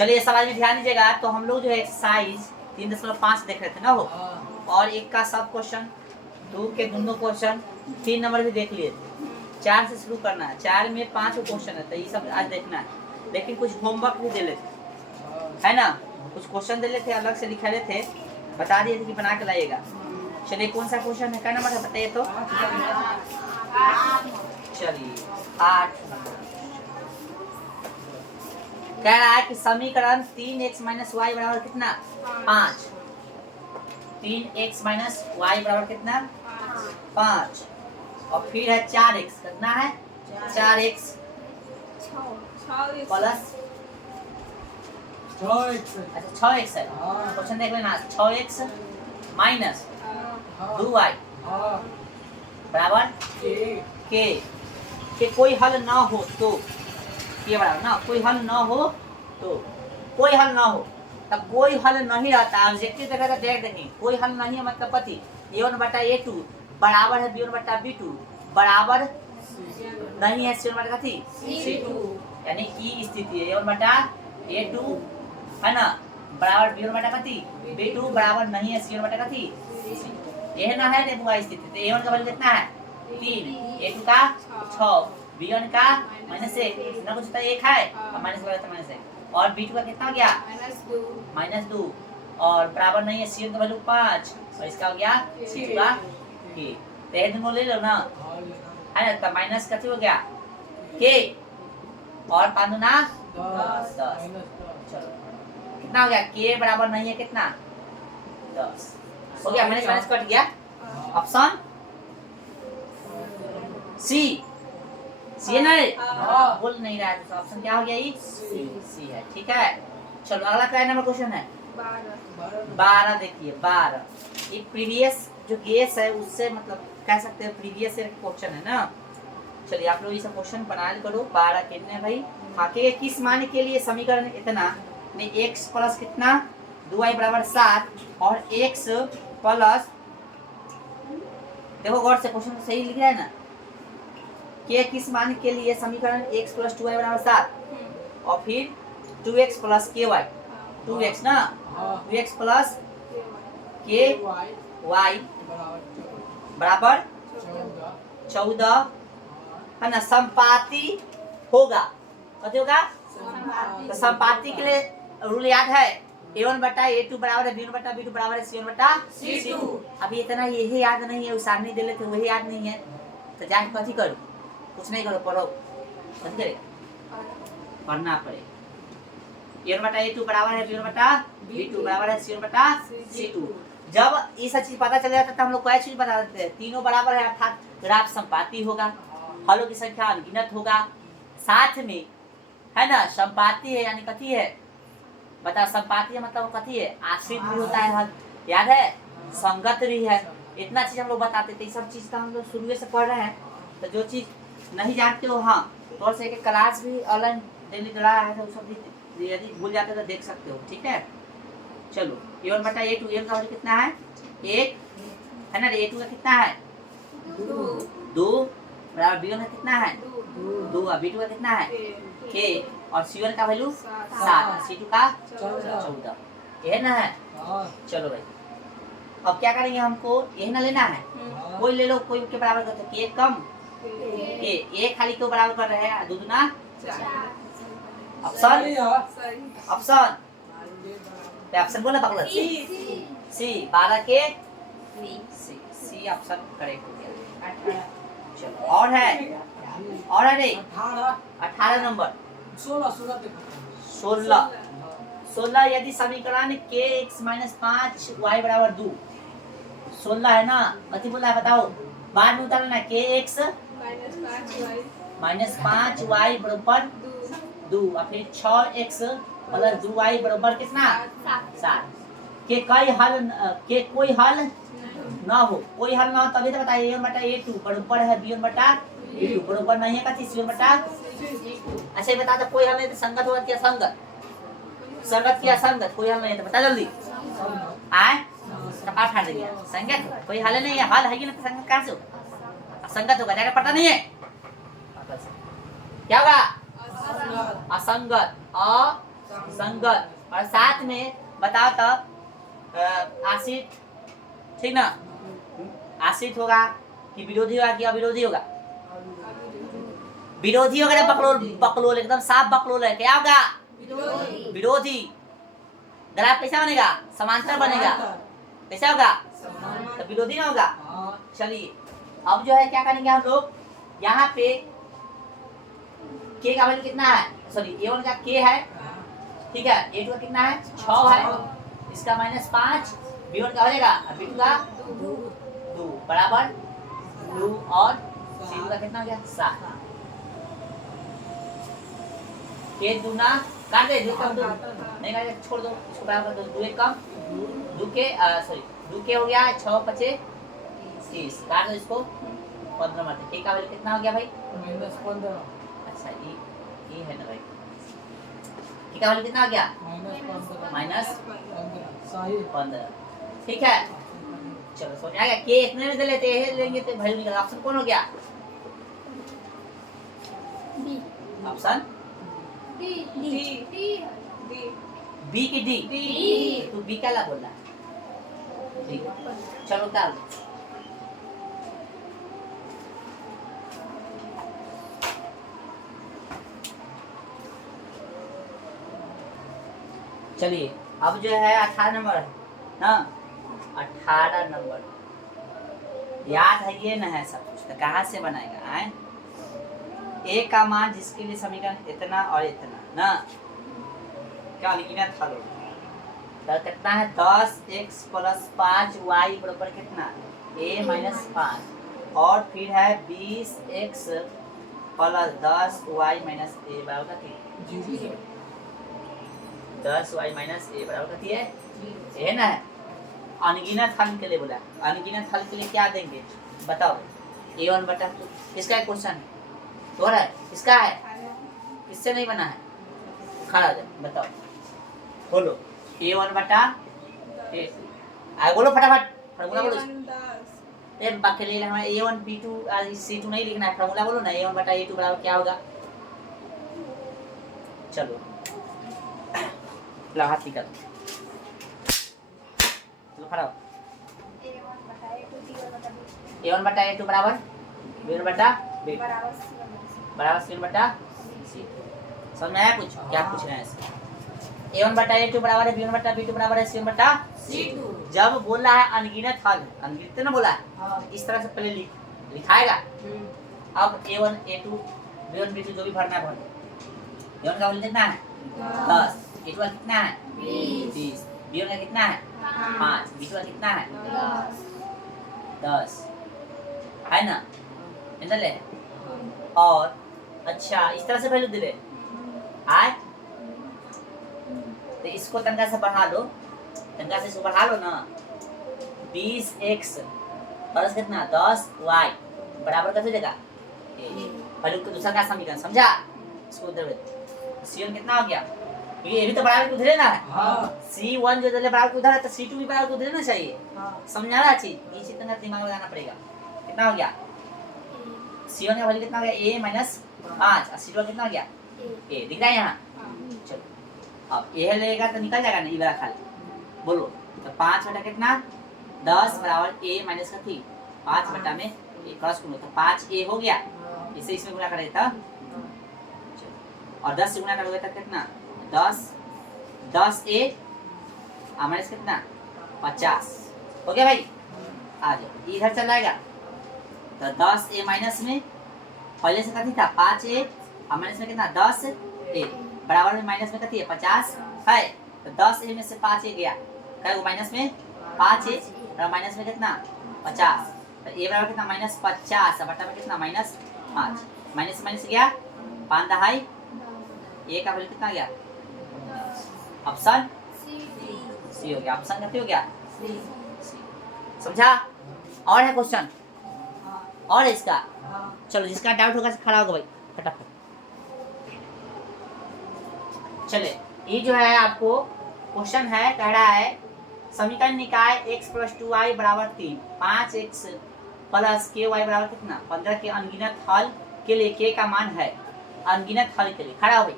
चलिए सवाल में ध्यान दीजिएगा। तो हम लोग जो है एक्सरसाइज 3.5 देख रहे थे ना, हो और एक का सब क्वेश्चन, 2 के दोनों क्वेश्चन, 3 नंबर भी देख लिए थे। 4 से शुरू करना है। 4 में 5 क्वेश्चन है, तो ये सब आज देखना है। लेकिन कुछ होमवर्क भी दे लेते है ना, कुछ क्वेश्चन दे लेते अलग से लिखा लेते, बता दिए थे कि बना के लाइएगा। चलिए कौन सा क्वेश्चन है, क्या नंबर है बताइए तो। चलिए 8 नंबर कह रहा है कि समीकरण 3x - y बराबर कितना 5। 3x - y बराबर कितना 5। और फिर है 4x कितना है 4x प्लस 6x है। क्वेश्चन देख लेना। 6x माइनस 2y बराबर के कोई हल ना हो तो, ये बराबर ना कोई हल ना हो तो, कोई हल ना हो तब कोई हल नहीं रहता। ऑब्जेक्टिव जगह का देख देंगे, कोई हल नहीं है मतलब कथी a1/a2 बराबर है b1/b2 बराबर नहीं है c1 कथी c2, यानी ई स्थिति है a1/a2 है ना बराबर b1 कथी b2 बराबर नहीं है c1 कथी c2। यह ना है नेबुआ स्थिति। तो a1 का वैल्यू कितना है 3, a2 का 6, b1 का -1 ना कुछ तो 1 है और माइनस वाला तो -1, और b2 का कितना हो गया -2 और बराबर नहीं है c1 का वैल्यू 5 और इसका हो गया c2 का k। तो दोनों ले लो ना है ना, तो माइनस कथी हो गया k और 5 दूना 10। चलो कितना हो गया k बराबर नहीं है कितना 10 हो गया, माइनस माइनस कट गया। ऑप्शन सी, सी है नहीं बोल नहीं रहा है तो ऑप्शन क्या हो गया ये सी है। ठीक है चलो अगला क्या नंबर क्वेश्चन है 12। देखिए 12 एक प्रीवियस जो केस है उससे मतलब कह सकते हैं प्रीवियस क्वेश्चन है ना। चलिए आप लोग ये सब क्वेश्चन बना करो। 12 कितने भाई के किस मान के लिए समीकरण इतना में x प्लस कितना 2y बराबर 7 और x प्लस, देखो गौर से क्वेश्चन तो सही लिख रहा है ना, के किस मान के लिए समीकरण x प्लस 2y बराबर 7 और फिर 2x प्लस ky 2x ना 2x प्लस ky बराबर 14 है ना संपाती होगा। कथी होगा तो संपाती के लिए रूल याद है a1/a2 बराबर है b1/b2 बराबर है c1/c2। अभी इतना यही याद नहीं है, उसारनी दे लेते वही याद नहीं है तो जाके कथी करो कुछ नहीं करो पढ़ो कथी करेगा पढ़ना पड़ेगा। a1/a2 बराबर है b1/b2 बराबर है c1/c2। जब ये सब चीज पता चल जाता है तो हम लोग क्या चीज बता देते हैं तीनों बराबर है अर्थात ग्राफ संपाती होगा, हलों की संख्या अनगिनत होगा, साथ में है ना संपाती है यानी कथी है बता संपाती है मतलब कथी है आश्रित भी होता है हल, याद है संगत भी है। इतना चीज हम लोग बताते थे, सब चीज का हम लोग शुरू से पढ़ रहे हैं तो जो चीज नहीं जानते हो हाँ तो से क्लास भी ऑनलाइन डेली दे रहा है तो सब भी यदि भूल जाते तो देख सकते हो। ठीक है चलो a1/a2 a का वैल्यू कितना है 1 है ना, a2 का कितना है 2 बराबर b1 का कितना है 2 और b2 का कितना है k और c1 का वैल्यू 7 c2 का 14 यह ना है। चलो भाई अब क्या करेंगे हमको यही ना लेना है, कोई ले लो कोई के बराबर करते k कम k एक खाली को बराबर कर रहे हैं 2 दूना 4। ऑप्शन ऑप्शन बोला पकड़ सी 12 के सी ऑप्शन करेक्ट हो गया। चलो और है नहीं 18 नंबर 16 यदि समीकरण के x - 5y बराबर 2 16 है ना कथी बोला है बताओ बाद में उतारना के x - 5y बराबर 2 और फिर 6x प्लस 2y बराबर कितना 7 के कोई हल ना हो, कोई हल ना हो तभी तो बताइए a1/a2 बराबर है b1/b2 बराबर नहीं है कथी c1/c2। अच्छा बता दो कोई हल नहीं तो संगत होगा क्या संगत क्या संगत कोई हल नहीं तो बता जल्दी आए कपाट फाड़ देंगे संगत कोई हल नहीं है, हल है कि नहीं तो संगत कहां से हो संगत होगा जाकर पता नहीं है क्या होगा असंगत संगत, और साथ में बताओ तब आश्रित, ठीक ना? आश्रित होगा कि विरोधी होगा कि अविरोधी होगा? विरोधी होगा ना, बकलोल एकदम साफ बकलोल है, क्या होगा? विरोधी। ग्राफ कैसा बनेगा? समांतर बनेगा। कैसा होगा? तो विरोधी ना होगा। चलिए अब जो है क्या करेंगे हम लोग, यहाँ पे k का वैल्यू कितना है? सॉरी a1 का k है, ठीक है। a2 का कितना है? 6 है, इसका -5, b1 का हो जाएगा, b2 का 2 बराबर 2 और c2 का कितना हो गया? 7। k दूना काट दे, 2 कम 2 नहीं काट, छोड़ दो इसको, बराबर दो, 2 1 कम 2 k सॉरी 2 k हो गया, 6 5 30, काट दो इसको, 15 मारते। k का वैल्यू कितना हो गया भाई? -15। अच्छा ये है ना भाई, k का वैल्यू कितना हो गया? -15, ठीक है। चलो समझ आ गया। k इतने में दे लेते हैं, लेंगे तो वैल्यू निकलेगा। ऑप्शन कौन हो गया? बी। ऑप्शन बी की डी? तू बी क्या ला बोल रहा है? ठीक है, चलो उतार दो। चलिए अब जो है 18 नंबर है ना, 18 नंबर याद है ये ना है सब कुछ, तो कहाँ से बनाएगा आए? a का मान जिसके लिए समीकरण इतना और इतना ना, क्या लिखना था लोग? तो कितना है? 10x + 5y बराबर कितना? a - 5, और फिर है 20x + 10y - a बराबर कितना? 10y - a बराबर कितना है? ये ना है। अनगिनत हल के लिए बोला, अनगिनत हल के लिए क्या देंगे बताओ? a1 बटा 2, इसका एक क्वेश्चन है तो है, इसका है, किससे नहीं बना है? खड़ा हो जाए, बताओ बोलो। a1 बटा a2, बोलो फटाफट फार्मूला बोलो। ये बाकी ले हमें a1 b2 c2 नहीं लिखना है, फार्मूला बोलो ना। a1 बटा a2 बराबर क्या होगा? चलो हाथ निकाल, चलो खड़ा हो। a1 बटा a2 बराबर b1 बटा b2 बराबर c1 बटा c2। समझ में आया कुछ? क्या पूछ रहे हैं इसमें? a1 बटा a2 बराबर है b1 बटा b2 बराबर है c1 बटा c2। जब बोल रहा है अनगिनत हल, अनगिनत ना बोला है, इस तरह से पहले लिखाएगा। अब a1 a2 b1 b2 जो भी भरना है भर दो। a1 का वैल्यू कितना है? 10, a2 का कितना है? 20, b1 का कितना है? 5, b2 का कितना है? 10 है ना, इधर ले। और अच्छा इस तरह से वैल्यू दे दे आए, तो इसको तनका से बढ़ा लो, तनका से इसको बढ़ा लो ना। 20x प्लस कितना? 10y बराबर कैसे देगा? वैल्यू का दूसरा का समीकरण समझा? इसको उधर c1 कितना हो गया? ये भी तो बराबर के उधर है ना। c1 जो बराबर के उधर है, तो c2 भी बराबर के उधर रहना चाहिए। समझा रहा चीज? ये चीज तनका दिमाग लगाना पड़ेगा। कितना हो गया? c1 का वैल्यू कितना हो गया? a - 5, और c2 का कितना हो गया? a। दिख रहा है यहाँ? चलो अब यह लेगा तो निकल जाएगा ना, ये वाला खाली बोलो। तो 5 बटा कितना? 10 बराबर a माइनस का थी 5 बटा में a क्रॉस करो तो 5a हो गया। इसे इसमें गुणा करें तो और 10 से गुणा करोगे तो कितना? 10a माइनस कितना? 50 हो गया भाई। आ जाओ इधर चल जाएगा तो 10a माइनस में पहले से कथी था? 5a और माइनस में कितना? 10a बराबर में माइनस में कथी है? 50 है। तो 10a में से 5a गया, क्या वो माइनस में 5a और माइनस में कितना? 50, तो a बराबर कितना? -50 बटा में कितना? -5, माइनस माइनस गया 5 दहाई, a का वैल्यू कितना गया? ऑप्शन सी हो गया। ऑप्शन कितने हो गया? समझा? और है क्वेश्चन? और है इसका? चलो जिसका डाउट होगा खड़ा होगा भाई फटाफट। चले ये जो है आपको क्वेश्चन है, कह रहा है समीकरण निकाय x + 2y बराबर 3, 5x + ky बराबर कितना? 15 के अनगिनत हल के लिए k का मान है। अनगिनत हल के लिए खड़ा हो भाई,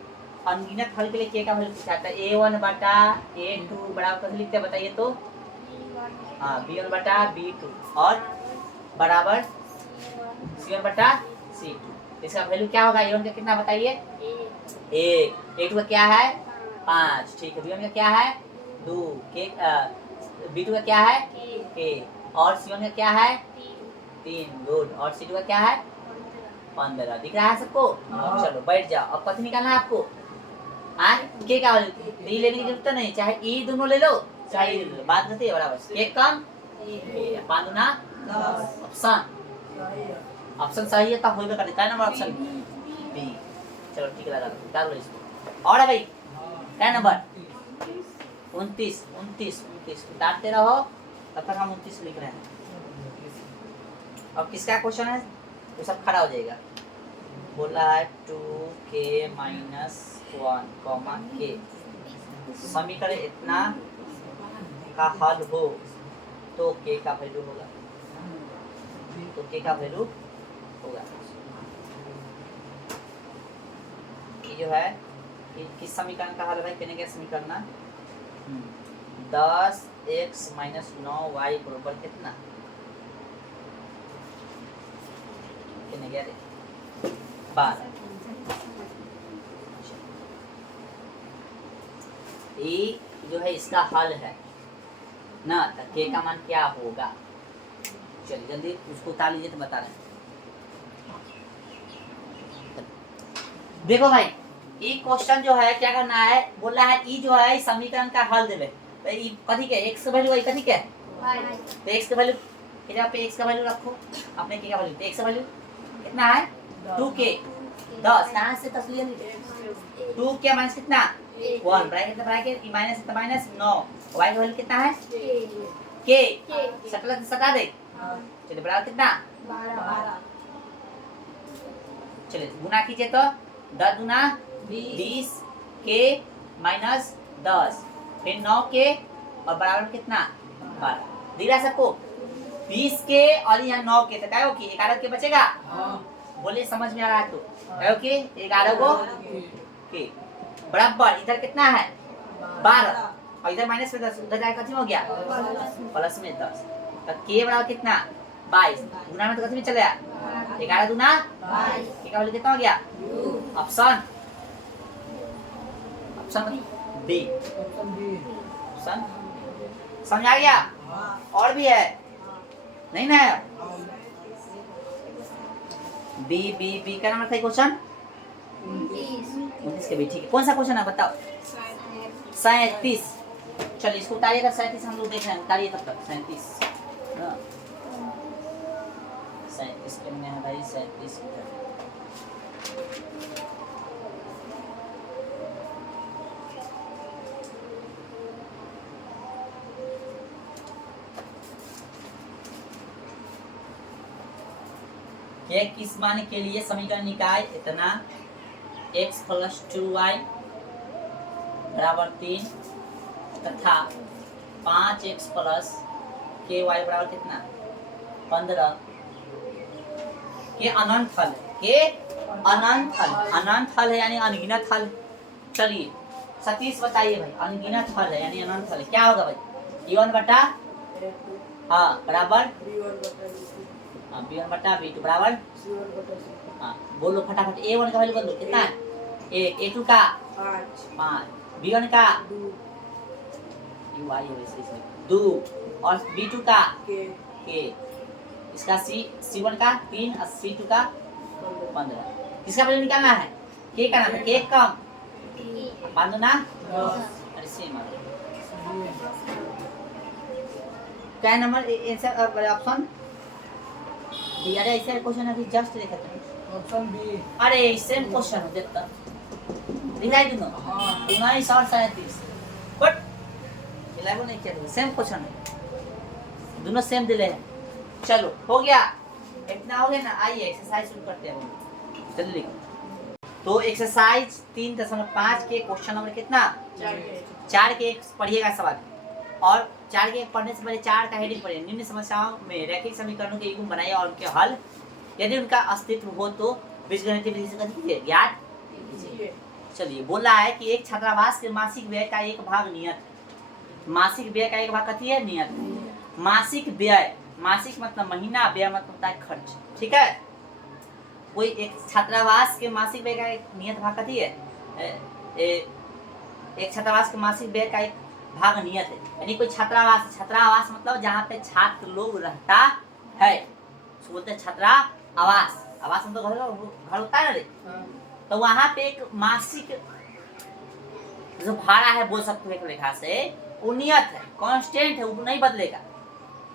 अनगिनत हल के लिए के का वैल्यू पूछा था a1 बटा a2 बराबर कैसे लिखते हैं बताइए तो। हाँ b1 बटा b2 और बराबर c1 बटा c2। इसका वैल्यू क्या होगा a1 का कितना बताइए 1, a2 का क्या है 5, ठीक है, b1 का क्या है 2, के b2 का क्या है k और c1 का क्या है 3, गुड, और c2 का क्या है 15। दिख रहा है सबको। चलो बैठ जाओ, अब कथी निकालना है आपको के का वैल्यू डी लेने की जरूरत नहीं, चाहे ई दोनों ले लो चाहे ई ले लो, बात करते हैं बराबर। के कम 5 दूना 10। ऑप्शन सही है तब होइबे करते क्या नंबर ऑप्शन बी। चलो ठीक लगा डाल लो इसको। और है भाई क्या नंबर 29 डालते रहो तब तक हम 29 लिख रहे हैं। अब किसका क्वेश्चन है तो सब खड़ा हो जाएगा। बोला है 2k - 1 k समीकरण इतना का हल हो तो k का वैल्यू होगा, तो k का वैल्यू होगा ये जो है किस समीकरण का हल है भाई कहने के समीकरण 10x - 9y बराबर कितना कहने गया 12। ये जो है इसका हल है ना, तो के का मान क्या होगा। चलिए जल्दी उसको उतार लीजिए तो बता रहे हैं। देखो भाई ये क्वेश्चन जो है क्या करना है, बोल रहा है ई जो है इस समीकरण का हल देवे तो ई कथी के x का वैल्यू है कथी के तो x का वैल्यू के जगह पे x का वैल्यू रखो अपने के का वैल्यू तो x का वैल्यू कितना है 2k 10 कहां से 10 लिया 2k माइनस कितना 1 ब्रैकेट माइनस माइनस 9 y का वैल्यू कितना है k सटा दे चलिए बराबर कितना 12। चलिए गुना कीजिए तो 10 दूना 20 k माइनस 10 फिर 9 k और बराबर कितना 12। दिख रहा है सबको 20 के और यहाँ 9 के तो क्या हो कि 11 के बचेगा। बोले समझ में आ रहा है तो क्या हो कि 11 को के बराबर इधर कितना है 12 और इधर माइनस में 10 उधर जाएगा कितना हो गया प्लस में 10 तो के बराबर कितना 22 गुना में तो कितने में चले गया 11 दूना 22 के का वैल्यू कितना हो गया ऑप्शन बी। ऑप्शन समझ आ गया। और भी है नहीं ना बी बी बी का नंबर था क्वेश्चन 29 के भी ठीक है। कौन सा क्वेश्चन है बताओ 37। चलिए इसको उतारिएगा 37 हम लोग देख रहे हैं उतारिए तब तक 37 37 के में है भाई 37 के किस मान के लिए समीकरण निकाय इतना x + 2y बराबर 3 तथा 5x + ky बराबर कितना 15 के अनंत हल के अनंत हल है यानी अनगिनत हल। चलिए सतीश बताइए भाई अनगिनत हल है यानी अनंत हल है क्या होगा भाई b1 बटा हाँ बराबर b1 बटा b2 बराबर हाँ बोलो फटाफट a1 का वैल्यू बोल दो कितना है a2 का 5 b1 का 2 और b2 का k इसका c1 का 3 और c2 का 15। इसका वैल्यू निकालना है k का नाम k कम बांधो ना अरे सेम क्या नंबर आंसर ऑप्शन बी। अरे ऐसे क्वेश्चन अभी जस्ट देखा था ऑप्शन बी। अरे सेम क्वेश्चन हो देता दिखाई दो 19 और 37 बट 11 नहीं चल सेम क्वेश्चन है दोनों सेम दिले हैं। चलो हो गया इतना हो गया ना आइए एक्सरसाइज शुरू करते हैं चलिए लिखो। तो एक्सरसाइज 3.5 के क्वेश्चन नंबर कितना 4 के एक पढ़िएगा सवाल और 4 के पढ़ने से पहले 4 का हेडिंग पढ़िए। निम्न समस्याओं में रैखिक समीकरणों के युग्म बनाइए और उनके हल यदि उनका अस्तित्व हो तो बीजगणितीय विधि से कीजिए ज्ञात कीजिए। चलिए बोल रहा है कि एक छात्रावास के मासिक व्यय का एक भाग नियत है। मासिक व्यय का एक भाग कथी है? नियत है। मासिक व्यय, मासिक मतलब महीना, व्यय मतलब होता है खर्च, ठीक है। कोई एक छात्रावास के मासिक व्यय का एक नियत भाग कथी है? एक छात्रावास के मासिक व्यय का एक भाग नियत है। यानी कोई छात्रावास, छात्रावास मतलब जहाँ पे छात्र लोग रहता है उसको बोलते हैं छात्रावास। आवास मतलब घर होता है ना रे, तो वहाँ पे एक मासिक जो भाड़ा है बोल सकते हो एक लेखा से, वो नियत है, कांस्टेंट है, वो नहीं बदलेगा।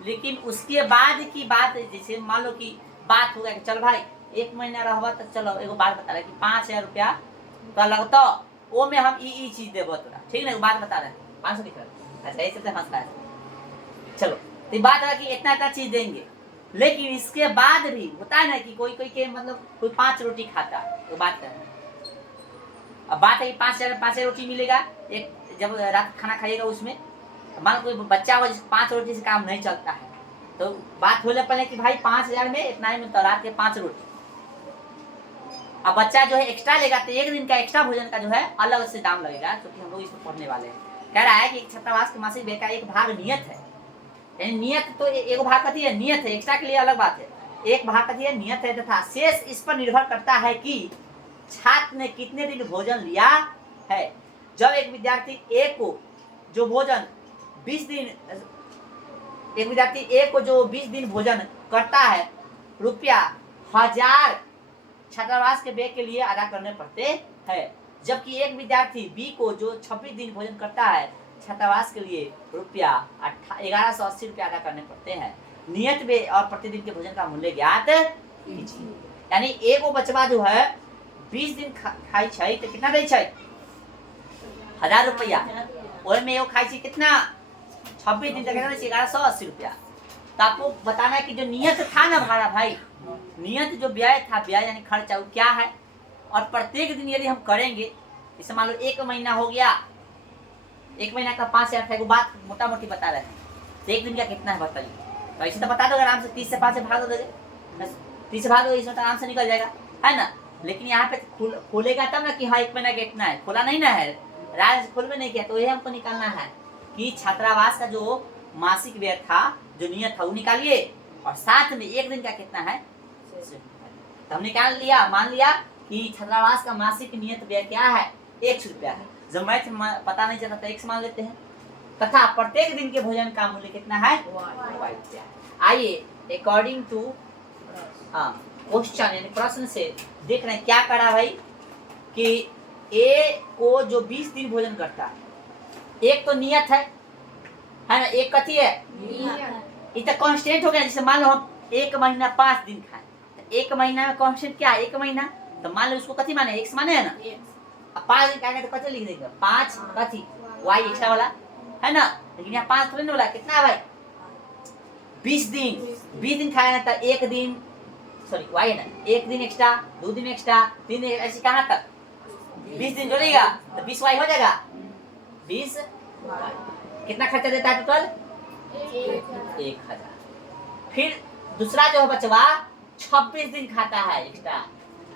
लेकिन उसके बाद की बात, जैसे मान लो कि बात हो गया कि चल भाई 1 महीना रहबा तो चलो एगो बात बता रहे कि 5000 रुपया तो लगता, वो में हम ई चीज देबो तोरा, ठीक ना? बात बता रहे 500 दिख रहा, अच्छा ऐसे तो हंसता है। चलो तो बात है कि इतना इतना चीज देंगे, लेकिन इसके बाद भी होता है ना कि कोई कोई के मतलब कोई 5 रोटी खाता, तो बात है। अब बात है कि 5 रोटी मिलेगा, एक जब रात खाना खाइएगा उसमें मान लो कोई बच्चा हो जिसको 5 रोटी से काम नहीं चलता है, तो बात होने पहले कि भाई 5000 में इतना ही मिलता, रात के 5 रोटी। अब बच्चा जो है एक्स्ट्रा लेगा तो एक दिन का एक्स्ट्रा भोजन का जो है अलग से दाम लगेगा, क्योंकि हम लोग इसमें पढ़ने वाले हैं। कह रहा है कि एक छात्रावास के मासिक व्यय का एक भाग नियत है, यानी नियत तो एक भाग कथी है? नियत है, एक्स्ट्रा के लिए अलग बात है। एक भाग कथी है? नियत है, तथा शेष इस पर निर्भर करता है कि छात्र ने कितने दिन भोजन लिया है। जब एक विद्यार्थी एक को जो भोजन 20 दिन, एक विद्यार्थी एक को जो 20 दिन भोजन करता है, ₹1000 छात्रावास के व्यय के लिए अदा करने पड़ते हैं। जबकि एक विद्यार्थी बी को जो 26 दिन भोजन करता है, छात्रावास के लिए ₹1180 रुपया अदा करने पड़ते हैं। नियत व्यय और प्रतिदिन के भोजन का मूल्य ज्ञात कीजिए। यानी एगो बचवा जो है 20 दिन खाई छै तो कितना दे छै? 1000 रुपया। ओए में एगो खाई छै कितना? 26 दिन तक कितना दे छै? 1180 रुपया। तो आपको बताना है कि जो नियत था ना भाड़ा भाई, नियत जो व्यय था, व्यय यानी खर्चा, वो क्या है। और प्रत्येक दिन यदि हम करेंगे, जैसे मान लो 1 महीना हो गया, 1 महीना का 5000 था, वो बात मोटा मोटी बता रहे हैं, तो 1 दिन का कितना है बताइए। तो ऐसे तो बता दो आराम से, 30 से 5 से भाग दो, 30 से भाग दो, इसमें तो आराम से निकल जाएगा, है ना। लेकिन यहाँ पे खोलेगा तब ना कि हाँ 1 महीना का इतना है, खोला नहीं ना है, राज से खोल में नहीं किया, तो ये हमको निकालना है कि छात्रावास का जो मासिक व्यय था, जो नियत था, वो निकालिए, और साथ में 1 दिन का कितना है तो हम निकाल लिया। मान लिया कि छात्रावास का मासिक नियत व्यय क्या है? 100 रुपया है। जब मैथ पता नहीं चलता तो 1 मान लेते हैं। तथा प्रत्येक दिन के भोजन का मूल्य कितना है? 1 रुपया। आइए अकॉर्डिंग टू क्वेश्चन यानी प्रश्न से देख रहे हैं क्या करा भाई कि ए को जो 20 दिन भोजन करता है, एक तो नियत है ना, एक कथी है? ये तो कांस्टेंट हो गया। जैसे मान लो हम 1 महीना 5 दिन खाए, 1 महीना में कांस्टेंट क्या है? 1 महीना, तो मान लो उसको कथी माने? x माने है ना। अब 5 दिन खाएंगे तो कथी लिख देंगे? 5 कथी y एक्स्ट्रा वाला है ना। लेकिन यहाँ 5 थोड़ी ना बोला, कितना है भाई? 20 दिन खाएगा तो 1 दिन, सॉरी y है ना, 1 दिन एक्स्ट्रा, 2 दिन एक्स्ट्रा, 3 दिन, ऐसे कहाँ तक 20 दिन जोड़ेगा तो 20 y हो जाएगा। 20 कितना खर्चा देता है टोटल? 1000। फिर दूसरा जो बचवा 26 दिन खाता है एक्स्ट्रा,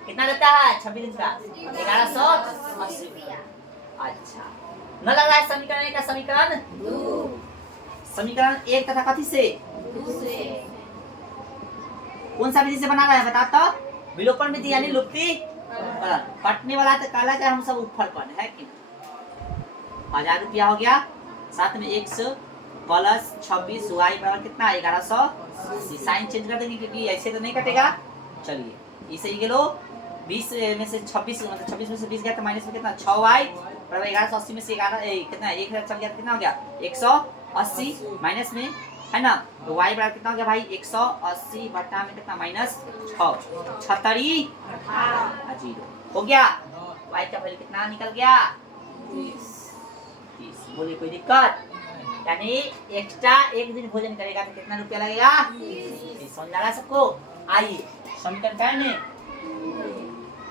कितना देता है? 26 दिन का 1180 रुपया। अच्छा, न लग रहा है समीकरण का समीकरण 2, समीकरण 1 तथा कथी से? 2 से। कौन सा विधि से बना रहा है बता तो? विलोपन विधि यानी लुप्ति कटने वाला तो काला चाहे हम सब ऊपर पर है कि 1000 रुपया हो गया, साथ में 100 प्लस 26 y बराबर कितना? 1180। साइन चेंज कर देंगे क्योंकि ऐसे तो नहीं कटेगा। चलिए इसे ये लो, 20 में से 26 मतलब 26 में से 20 गया तो माइनस में कितना? 6y बराबर 1180 में से 11 कितना? 1000 चल गया, कितना हो गया? 180 माइनस में, है ना। तो y बराबर कितना हो गया भाई? 180 बटा में कितना? माइनस 6, 76 0 हो गया। y का वैल्यू कितना निकल गया? 30। बोलिए कोई दिक्कत? यानी एक्स्ट्रा 1 दिन भोजन करेगा तो कितना रुपया लगेगा? 30। समझ आ रहा है सबको? आइए समीकरण करने,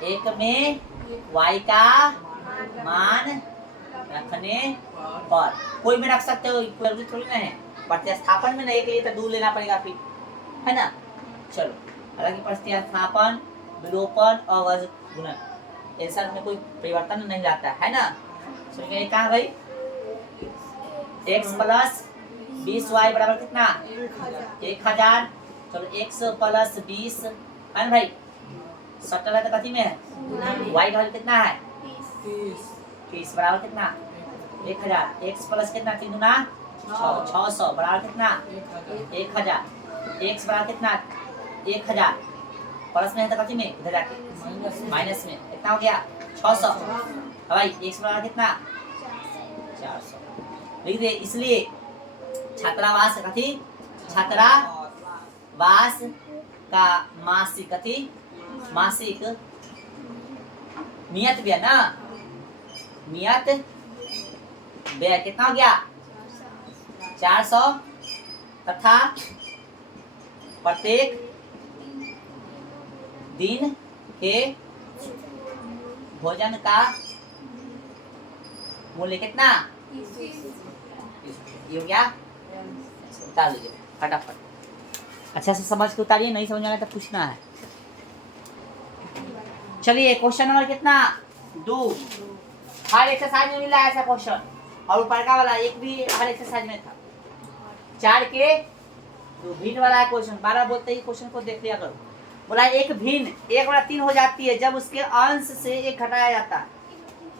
1 में y का मान रखने पर, कोई में रख सकते हो, इक्वल थोड़ी ना है, प्रतिस्थापन में नहीं के लिए तो 2 लेना पड़ेगा फिर, है ना। चलो हालांकि प्रतिस्थापन, विलोपन और गुणन आंसर में कोई परिवर्तन नहीं लाता है ना। सुनिए कहाँ भाई, x प्लस 20y बराबर कितना 1000। चलो x प्लस 20 है ना भाई, सट्टा है तो कथी में है y का वैल्यू कितना है 30 बराबर कितना 1000। x प्लस कितना 3 गुना 600 बराबर कितना 1000। x बराबर कितना 1000 प्लस में है तो कथी में इधर जाके माइनस में कितना हो गया 600। भाई x बराबर कितना 400 लिख दे। इसलिए छात्रावास कथी छात्रावास का मासिक कथी मासिक नियत व्यय ना, नियत व्यय कितना हो गया 400 तथा प्रत्येक दिन के भोजन का मूल्य कितना ये हो गया। उतार लीजिए फटाफट, अच्छा से समझ के उतारिए, नहीं समझ में आया तो पूछना है। चलिए क्वेश्चन नंबर कितना 2। हर एक्सरसाइज में मिला ऐसा क्वेश्चन, और ऊपर का वाला एक भी हर एक्सरसाइज में था। 4 के 2 भिन्न वाला है क्वेश्चन, 12 बोलते ही क्वेश्चन को देख लिया करो। बोला एक भिन्न 1/3 हो जाती है जब उसके अंश से 1 घटाया जाता है,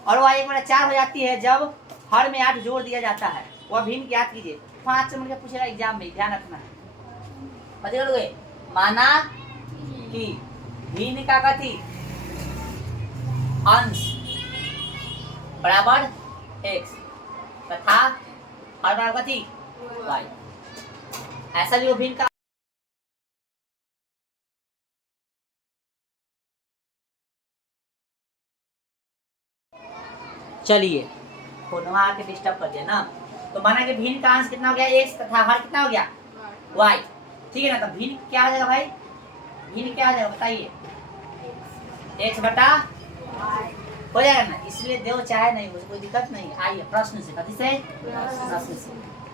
और वह 1/4 हो जाती है जब हर में 8 जोड़ दिया जाता है। वह भिन्न ज्ञात कीजिए। 5 नंबर का पूछेगा एग्जाम में, ध्यान रखना है। पता करोगे, माना कि भिन्न का कथी अंश बराबर x तथा हर बराबर कथी y, ऐसा भी वो भिन्न का चलिए फोनवा के डिस्टर्ब कर दिया ना। तो माना कि भिन्न का अंश कितना हो गया x तथा हर कितना हो गया y, ठीक है ना। तो भिन्न क्या हो जाएगा भाई, भिन्न क्या हो जाएगा बताइए x बटा हो जाएगा ना। इसलिए देव चाहे नहीं मुझे कोई दिक्कत नहीं। आइए प्रश्न से, कथी से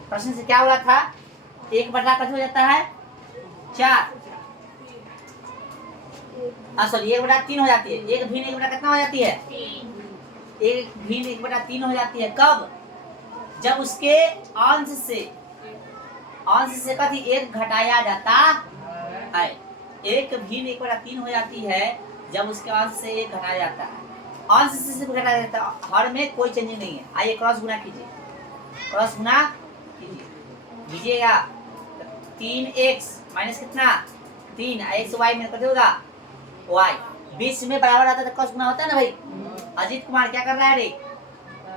प्रश्न से क्या हो रहा था 1 बटा कथी हो जाता है 4, सॉरी 1/3 हो जाती है। एक भिन्न 1 बटा कितना हो जाती है एक भिन्न 1/3 हो जाती है कब, जब उसके अंश से कथी 1 घटाया जाता है। एक भिन्न 1/3 हो जाती है जब उसके अंश से 1 घटाया जाता है। अंश से घटाया जाता है, हर में कोई चेंजिंग नहीं है। आइए क्रॉस गुना कीजिए, क्रॉस गुना कीजिएगा। 3x माइनस कितना 3 x y में कथी होगा y, बीच में बराबर आता है तो क्रॉस गुना होता है ना भाई। अजीत कुमार क्या कर रहा है रे,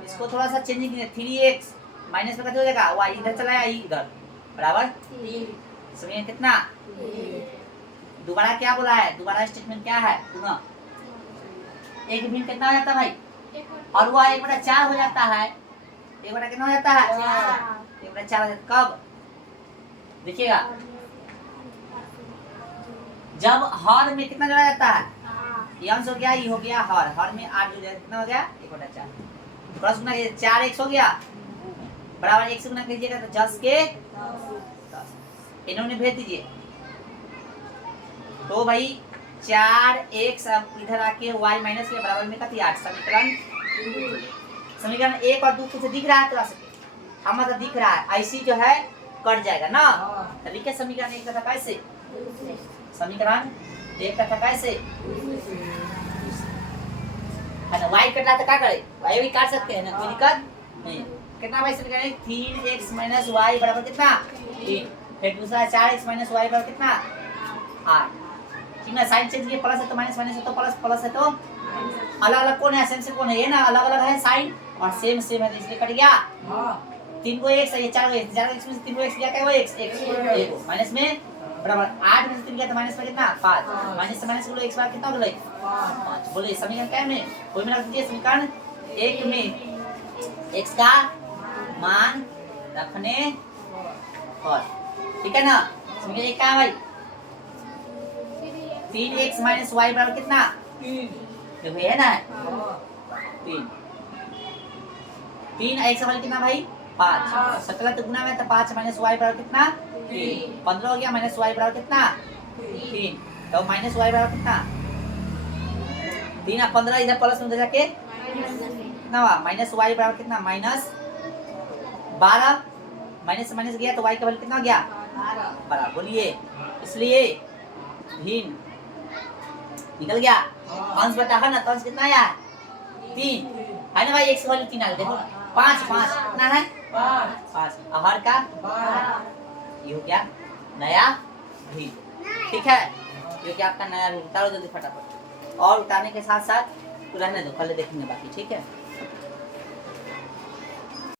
इसको थोड़ा सा चेंजिंग कीजिए। 3x माइनस में कथी हो जाएगा y, इधर चला आया इधर बराबर 3 समझिए कितना। दोबारा क्या बोला है, दोबारा स्टेटमेंट क्या है सुनो। एक भिन्न कितना हो जाता है भाई, और वह 1/4 हो जाता है। 1 बटा कितना हो जाता है 1/4 हो जाता है। कब देखिएगा जब हर में कितना जोड़ा जाता है, ये अंश हो गया, ये हो गया हर में 8 जोड़ा कितना हो गया 1/4। क्रॉस गुना 4x हो गया बराबर 1 से गुना कीजिएगा तो 10 के 10 इन्होंने भेज दीजिए। तो भाई 4x अब इधर आके y माइनस के बराबर में कथी 8। समीकरण 1 और 2 कुछ दिख रहा है तो आ सके हम मतलब दिख रहा है, ऐसी जो है कट जाएगा ना। तभी के समीकरण 1 का था कैसे, समीकरण 1 का था कैसे है ना। y कट रहा तो क्या करे, y भी काट सकते हैं ना, कोई दिक्कत नहीं। कितना भाई समीकरण 3x माइनस y बराबर कितना 3, फिर दूसरा 4x माइनस y बराबर कितना 8, ठीक ना। साइन चेंज किए, प्लस है तो माइनस, माइनस है तो प्लस, प्लस है तो अलग अलग कौन है सेम से कौन है, ये ना अलग अलग है साइन और सेम सेम है तो इसलिए कट गया। 3 को x है, ये 4 को x, 4 को x में से 3 को x गया क्या वो x एक माइनस में बराबर 8 में से 3 गया तो माइनस में कितना 5, माइनस से माइनस बोलो x बार कितना हो गया 5। बोले समीकरण क्या में कोई में रख दीजिए, समीकरण 1 में x का मान रखने पर, ठीक है ना। समीकरण 1 क्या है भाई 3x माइनस y बराबर कितना 3, देखो ये ना 3 x का वैल्यू कितना भाई 5, 17 तो गुना में तो 5 माइनस y बराबर कितना 3, 15 हो गया माइनस y बराबर कितना 3, तो माइनस y बराबर कितना 3 और 15 इधर प्लस में उधर जाके कितना हुआ माइनस वाई बराबर कितना माइनस 12 माइनस से माइनस गया तो वाई का वैल्यू कितना गया 12 बोलिए इसलिए भिन्न निकल गया अंश बटा है ना तो अंश कितना आया 3 है ना भाई x वैल्यू 3 आ देखो 5 कितना है 5 हर का 12 ये हो गया नया भिन्न ठीक है ये क्या आपका नया भिन्न उतारो जल्दी फटाफट और उतारने के साथ साथ रहने दो कल देखेंगे बाकी ठीक है।